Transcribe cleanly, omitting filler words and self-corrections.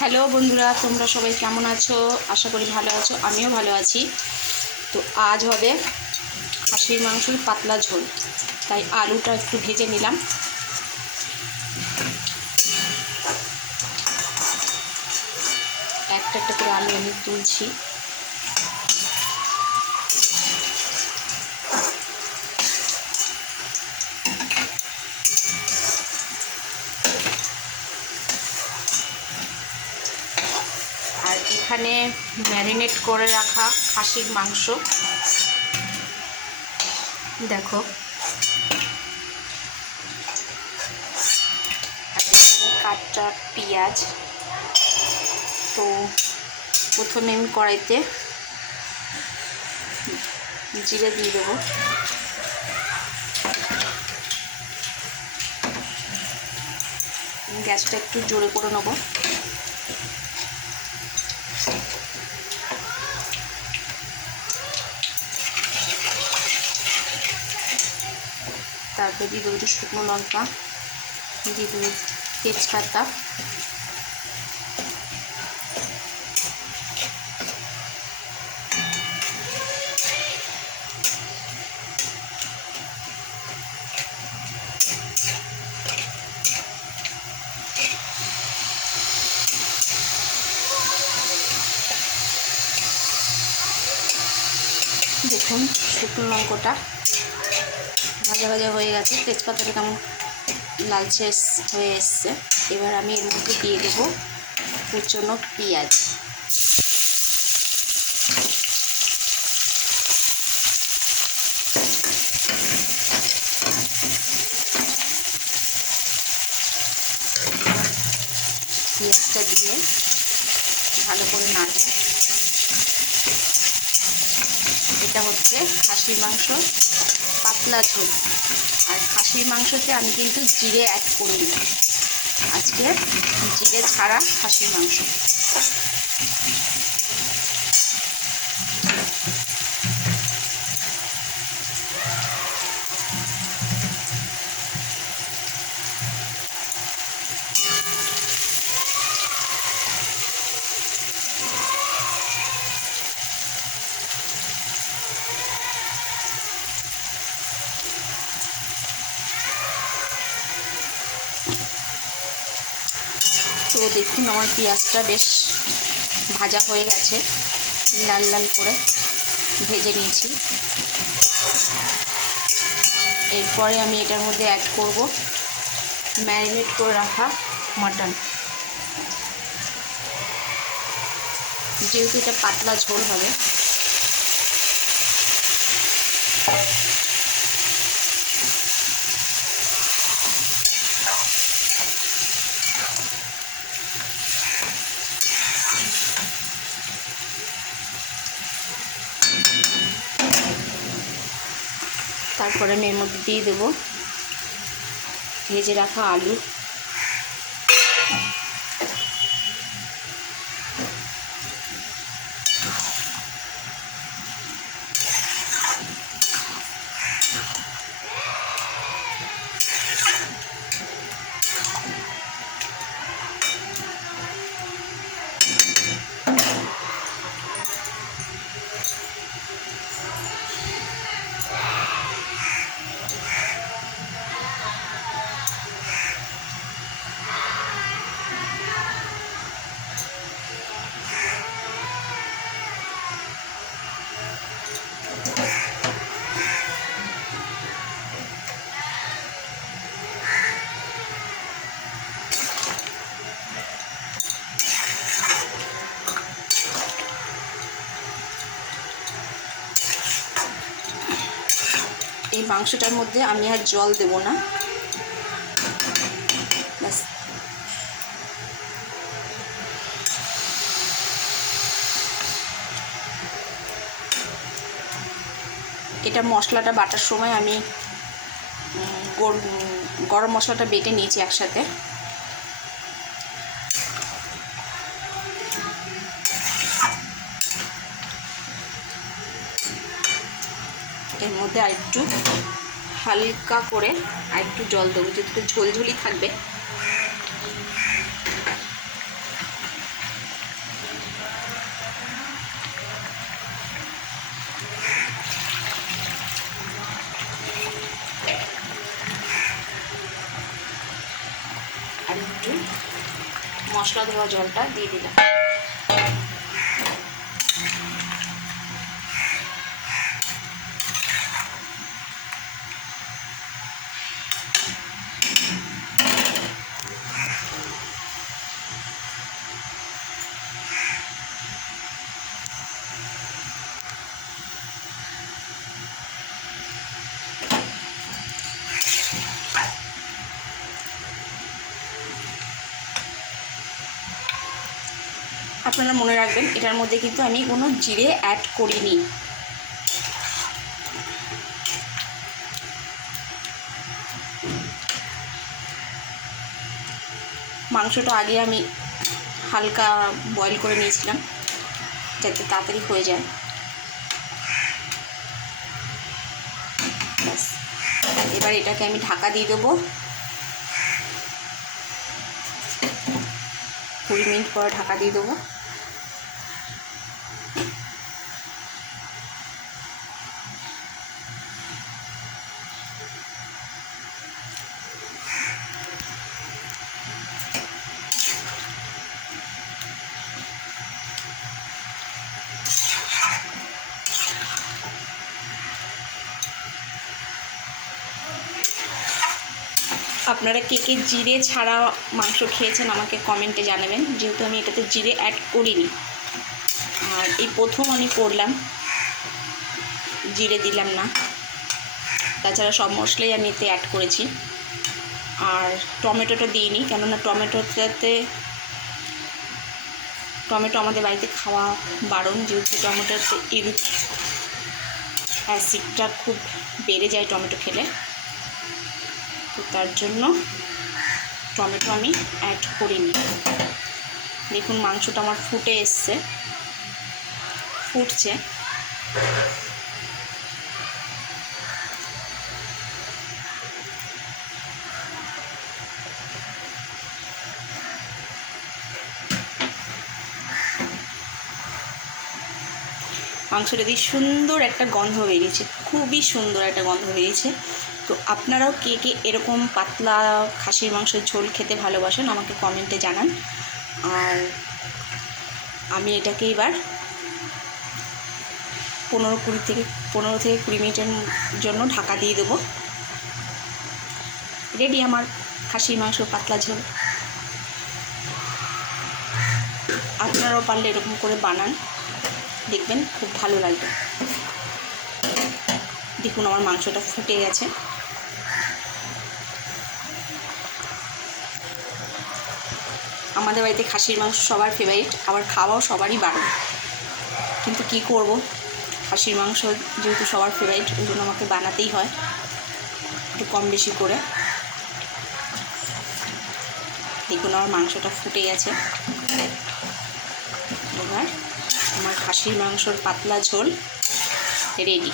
Hello বন্ধুরা, তোমরা সবাই কেমন আছো? আশা করি ভালো আছো, আমিও ভালো আছি। তো আজ হবে খাসির মাংসের পাতলা ঝোল, তাই আলুটা একটু ভেজে নিলাম। একটা একটা করে আলু আমি তুলছি। আর এখানে ম্যারিনেট করে রাখা খাসির মাংস দেখো, কাঁচা পেঁয়াজ। তো প্রথমে আমি কড়াইতে জিরে দিয়ে দেবো। গ্যাসটা একটু জোরে করে নেবো। তারপরে দিয়ে দেবো একটু শুকনো লঙ্কা, দিয়ে দেবো তেজপাতা, দেখুন শুকনো লঙ্কাটা ভাজা ভাজা হয়ে গেছে, তেজপাতাটা কেমন লালচে হয়ে এসছে। এবার আমি এর মধ্যে দিয়ে দেবো কুচনো পেঁয়াজ। পেঁয়াজটা দিয়ে ভালো করে নাড়ব। এটা হচ্ছে খাসির মাংস পাতলা ঝোল। আর খাসির মাংসতে আমি কিন্তু জিরে অ্যাড করিনি, আজকে জিরে ছাড়া খাসির মাংস। তো দেখুন আমার পেঁয়াজটা বেশ ভাজা হয়ে গেছে, লাল লাল করে ভেজে নিয়েছি। এরপরে আমি এটার মধ্যে অ্যাড করব ম্যারিনেট করে রাখা মাটন। যেহেতু এটা পাতলা ঝোল হবে, তারপরে আমি এর মধ্যে দিয়ে দেবো ভেজে রাখা আলু। এই মাংসটার মধ্যে আমি আর জল দেব না, ব্যাস। এটা মশলাটা বাটার সময় আমি গরম মশলাটা বেটে নিয়েছি একসাথে। এর মধ্যে আরেকটু হালকা করে আরেকটু জল দেবো, যেহেতু ঝোলঝুলি থাকবে। আর একটু মশলা ধোয়া জলটা দিয়ে দিলাম। আপনারা মনে রাখবেন এটার মধ্যে কিন্তু আমি কোনো জিরে অ্যাড করিনি। মাংসটা আগে আমি হালকা বয়েল করে নিয়েছিলাম যাতে তাড়াতাড়ি হয়ে যায়। ব্যাস, এবার এটাকে আমি ঢাকা দিয়ে দেবো। 20 মিনিট পরে ঢাকা দিয়ে দেবো। আপনারা কে কে জিরে ছাড়া মাংস খেয়েছেন আমাকে কমেন্টে জানাবেন, যেহেতু আমি এটাতে জিরে অ্যাড করিনি। আর এই প্রথম আমি করলাম, জিরে দিলাম না। তাছাড়া সব মশলাই আমি এতে অ্যাড করেছি। আর টমেটোটা দিইনি, কেননা টমেটো আমাদের বাড়িতে খাওয়া বারণ, যেহেতু টমেটোতে ইউরিক অ্যাসিডটা খুব বেড়ে যায় টমেটো খেলে। তো তার জন্য টমেটো আমি অ্যাড করিনি। দেখুন মাংসটা আমার ফুটছে। মাংসটা দিয়ে সুন্দর একটা গন্ধ বেরিয়েছে, খুবই সুন্দর একটা গন্ধ বেরিয়েছে। তো আপনারাও কে কে এরকম পাতলা খাসির মাংসের ঝোল খেতে ভালোবাসেন আমাকে কমেন্টে জানান। আর আমি এটাকে এবার 15 থেকে 20 মিনিটের জন্য ঢাকা দিয়ে দেবো। রেডি আমার খাসির মাংস পাতলা ঝোল। আপনারাও পারলে এরকম করে বানান, দেখবেন খুব ভালো লাগবে। দেখুন আমার মাংসটা ফুটে গেছে। আমাদের বাড়িতে খাসির মাংস সবার ফেভারিট, আবার খাওয়াও সবারই বারণ। কিন্তু কি করব, খাসির মাংস যেহেতু সবার ফেভারিট, ওই জন্য আমাকে বানাতেই হয় একটু কম বেশি করে। দেখুন আমার মাংসটা ফুটে গেছে। এবার আমার খাসির মাংসর পাতলা ঝোল রেডি।